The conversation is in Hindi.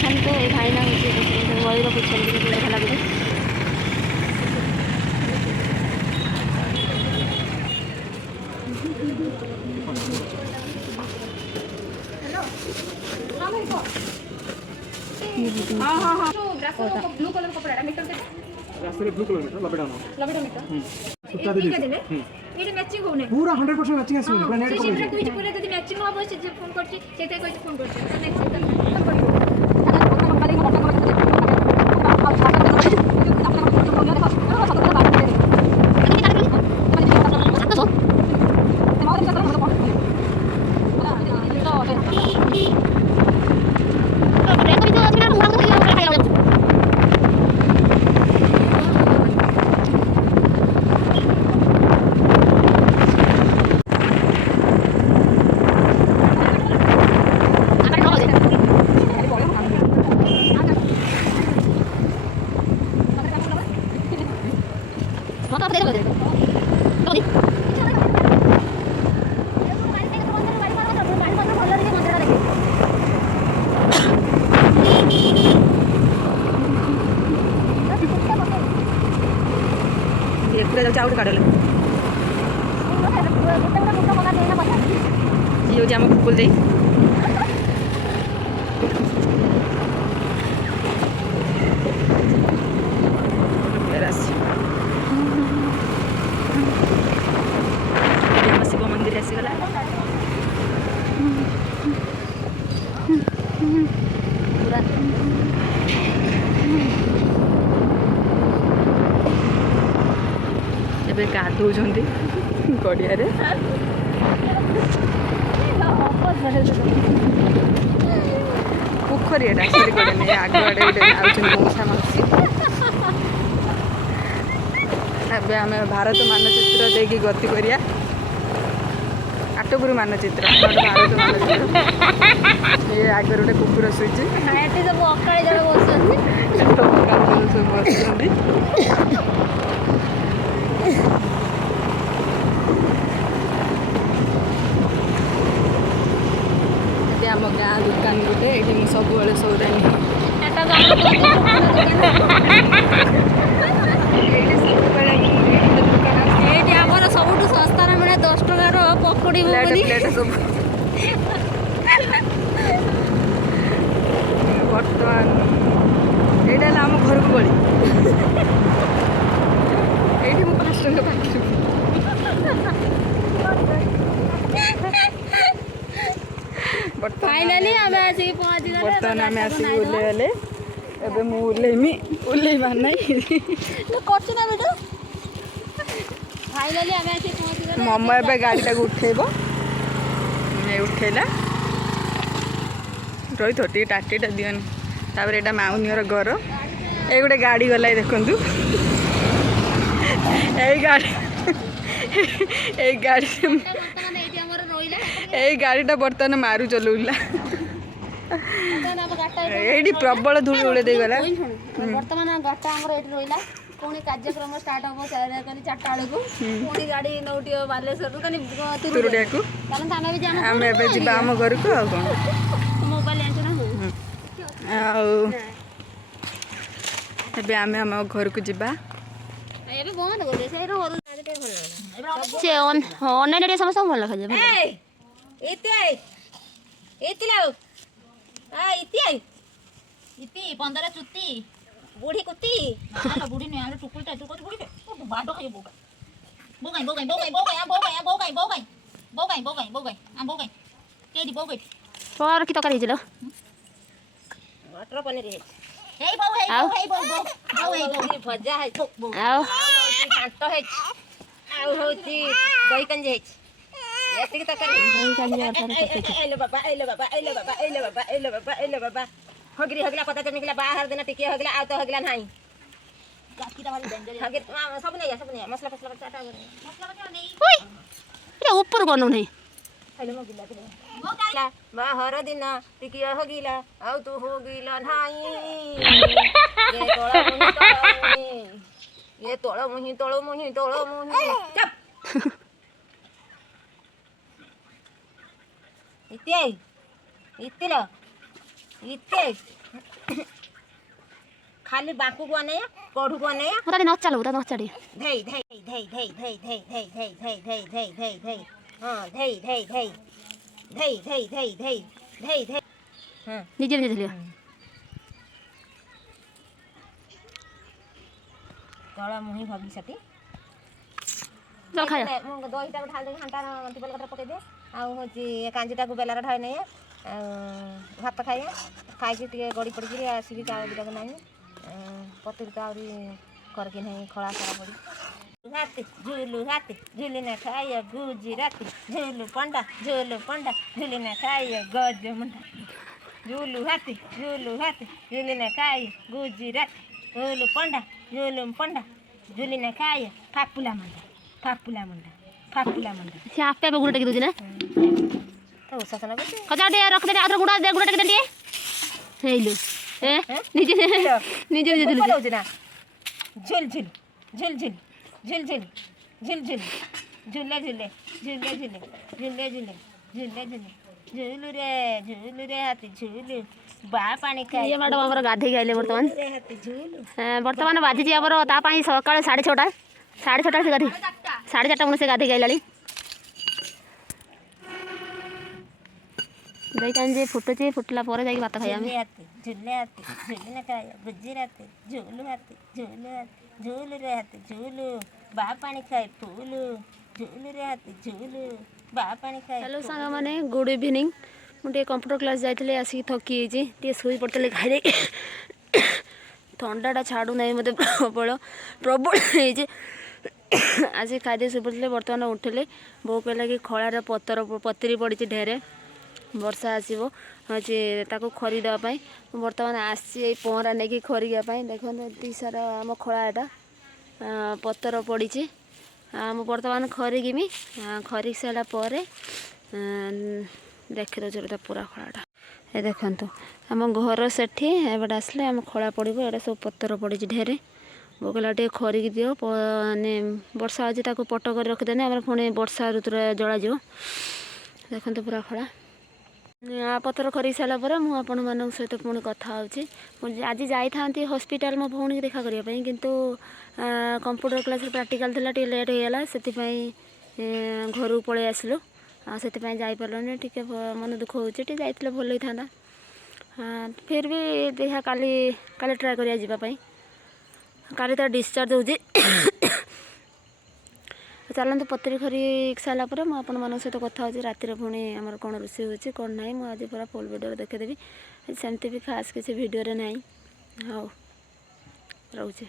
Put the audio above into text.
खान तो ये भाई ना मयूर कुछ देखा लगे ब्लू कलर कपड़ा मीटर रास्ते ब्लू कलर मीटर लबेडा मीटर ये देले ये मैचिंग होने पूरा 100% मैचिंग आसी पूरा नेट को से कुछ बोले यदि मैचिंग हो से फोन करछि सेते कहि फोन करछि नेक्स्ट आउट काढले ये होची आम कुकुल देई शिव मंदिर आसीगला पूरा ଏବେ ଗାଧଉଛନ୍ତି ଗଡ଼ିଆରେ ପୋଖରୀ ଏଟା ସରି ଗଡ଼ିଆ ନାହିଁ ଆଗ ଆଡ଼େ ଗୋଟେ ଯାଉଛନ୍ତି ମଉସା ମାଉସୀ ଏବେ ଆମେ ଭାରତ ମାନଚିତ୍ର ଦେଇକି ଗତି କରିବା ଆଟପୁର ମାନଚିତ୍ର ଭାରତ ମାନଚିତ୍ର ଏ ଆଗରେ ଗୋଟେ କୁକୁର ଶୋଇଛି ଏଠି ସବୁ ଅକାଳି ଜଣ ବସୁଛନ୍ତି ସବୁ ବସୁଛନ୍ତି आम गाँ दुकान गोटे ये सब सौदा आमर सब सस्ता मिले 10 टकार पकड़ी प्लेट सब बर्तमान यहाँ आम घर को गली ये 5 टଙ୍କା पाखी फाइनली हमें आसी पहुंची गले बर्तमान आम आसी ओल्हेगले एबे मु ओल्हेमी ओल्हेबार नहीं तो करछ ना बेटो फाइनली हमें आसी पहुंची गले मम्मा एबे गाड़ी को उठेबो ए उठेला रही थोटी टाटीटा दियन तापर एटा माउनियर घर ए गोटे गाड़ी गला देखंतु ए गाड़ी गाड़ीटा बर्तमान मारू चलौला ये प्रबल धूल उड़े दे गला बर्तमान गाटा हमर एठी रोइला कोनी कार्यक्रम स्टार्ट हो 4:30 को कोनी गाड़ी नौटियो बालेश्वर कनी तुरुडिया को कारण थाना भी जाना हम एबे जिबा हम घर को आ कोन मोबाइल आंछ ना आ एबे आमे हम घर को जिबा एबे बंद कर दे से रो से ऑनलाइन रे समस्त भल लगा जाय इति लाओ आ इति 15 चुती बुढ़ी कुती ना बुढ़ी ने आरे टुकुलटा टुकुल बुढ़ी बाडो खाई बोगाई केडी बोगाई तोर की तकारी हिजलो मटर पनीर हे बो भजा है आओ घांट है आउ होची दही कंजे है ऐसे की तकारी दही कंजे एले बाबा हगला पता चल निकला बाहर देना टिके हगला आ तो हगला नहीं गाकीटा वाली डेंजर हगे सब नहीं मसला चाटा मसला नहीं ओए रे ऊपर कोन नहीं हेलो मोगिला बाहर दिन टिके हगिला आ तू होगिला नहीं ये तोड़ मुही चुप इत्ते खाली बाकू को अने कोढ़ू को अने उता न चलो उता न चढ़ी धई धई धई धई धई धई धई धई धई धई धई धई धई हां धई धई धई धई धई धई धई धई धई हां निजे निजे लिया तळा मुही भागी सती चल खाया मु दहीटा ढाल दे घंटा टिपल कटर पके दे आ होची कांजीटा को बेलार ढाई नै भात खाइए खाई टे गड़ी पड़ी कि आसिक चावल दुटा ना पतुरी तो आउरी करके नहीं खड़ा सारा पड़ी हाथी झूली ना खाइए गुजराती झूलू पंडा झूली ना खाइए गज मुंडा झूलू हाथी झूली ना खाइए गुजराती झूलू पंडा झूली ना खाइए फापुला मुंडा से आपे पे गुड़ टेक दोजी ना तो शासन करते खजा दे रख दे आदर गुड़ा दे गुड़ा टेक दे हेलो ए निजे निजे निजे बोलो जना झुल झुल झुल झुल झुल झुल झुल झुल झूले झूले झूले झूले झूले झूले झूले झूले झूलू रे हाथी झूलू बा पानी खाए ये मैडम हमर गाधे गइले वर्तमान रे हाथी झूलू वर्तमान बाजी जी हमर ता पई सकाळ 6:30 से गाधी 4:30 मन से गाधी गइलाली देखन जे फुटुची फुटला पर जाई भात खाई आमे झूले ना खाए गुजराती झूलू रे हाथी झूलू बा पानी खाए फूलू झूलू रे हाथी झूलू बा पानी खाए हेलो सांगा माने गुड इवनिंग मुझे कंप्यूटर क्लास जाइए आसिक थकी टे शोई पड़ते खाई थंडाटा छाड़ू ना मत प्रबल प्रबल आज खाई शोई पड़ते बर्तमान उठिले बो कहला कि खलार पतरी पड़ी ढेरे वर्षा आसो हूँ खरी देवाई बर्तमान आसी पहरा नहीं खरियापाई देखो ये सारा आम खलाटा पतर पड़ी आम बर्तमान खरिकिमी खरिक सारापर देखी दे पूरा खलाटा ये देखो आम घर से आसले आम खला पड़ो ये सब पतर पड़ी ढेरे बोकला टे खरिकी दियो माने वर्षा आज पट कर रखिदेने आम पुणी वर्षा ऋतु जला देखो पूरा खला पतर खरी सारापर मुझे सहित पुणी कथा आज जाई हॉस्पिटल मो भौणी की देखा करने किंतु कंप्यूटर क्लास प्रैक्टिकल थिला टे लेट होगला से घर पलि आसलु से जापारे टे मन दुख होते जाइए भल ही था फिर भी देखा काली ट्राए करा काली तो डिस्चार्ज हो चलते पतरी खरी सारापर मुझे सहित कथा हो राति पुणी आमर कौन रोषे हो कौन ना मुझे पूरा फुल वीडियो देखेदेवी सेमती भी खास किसी वीडियो ना हाँ रोचे।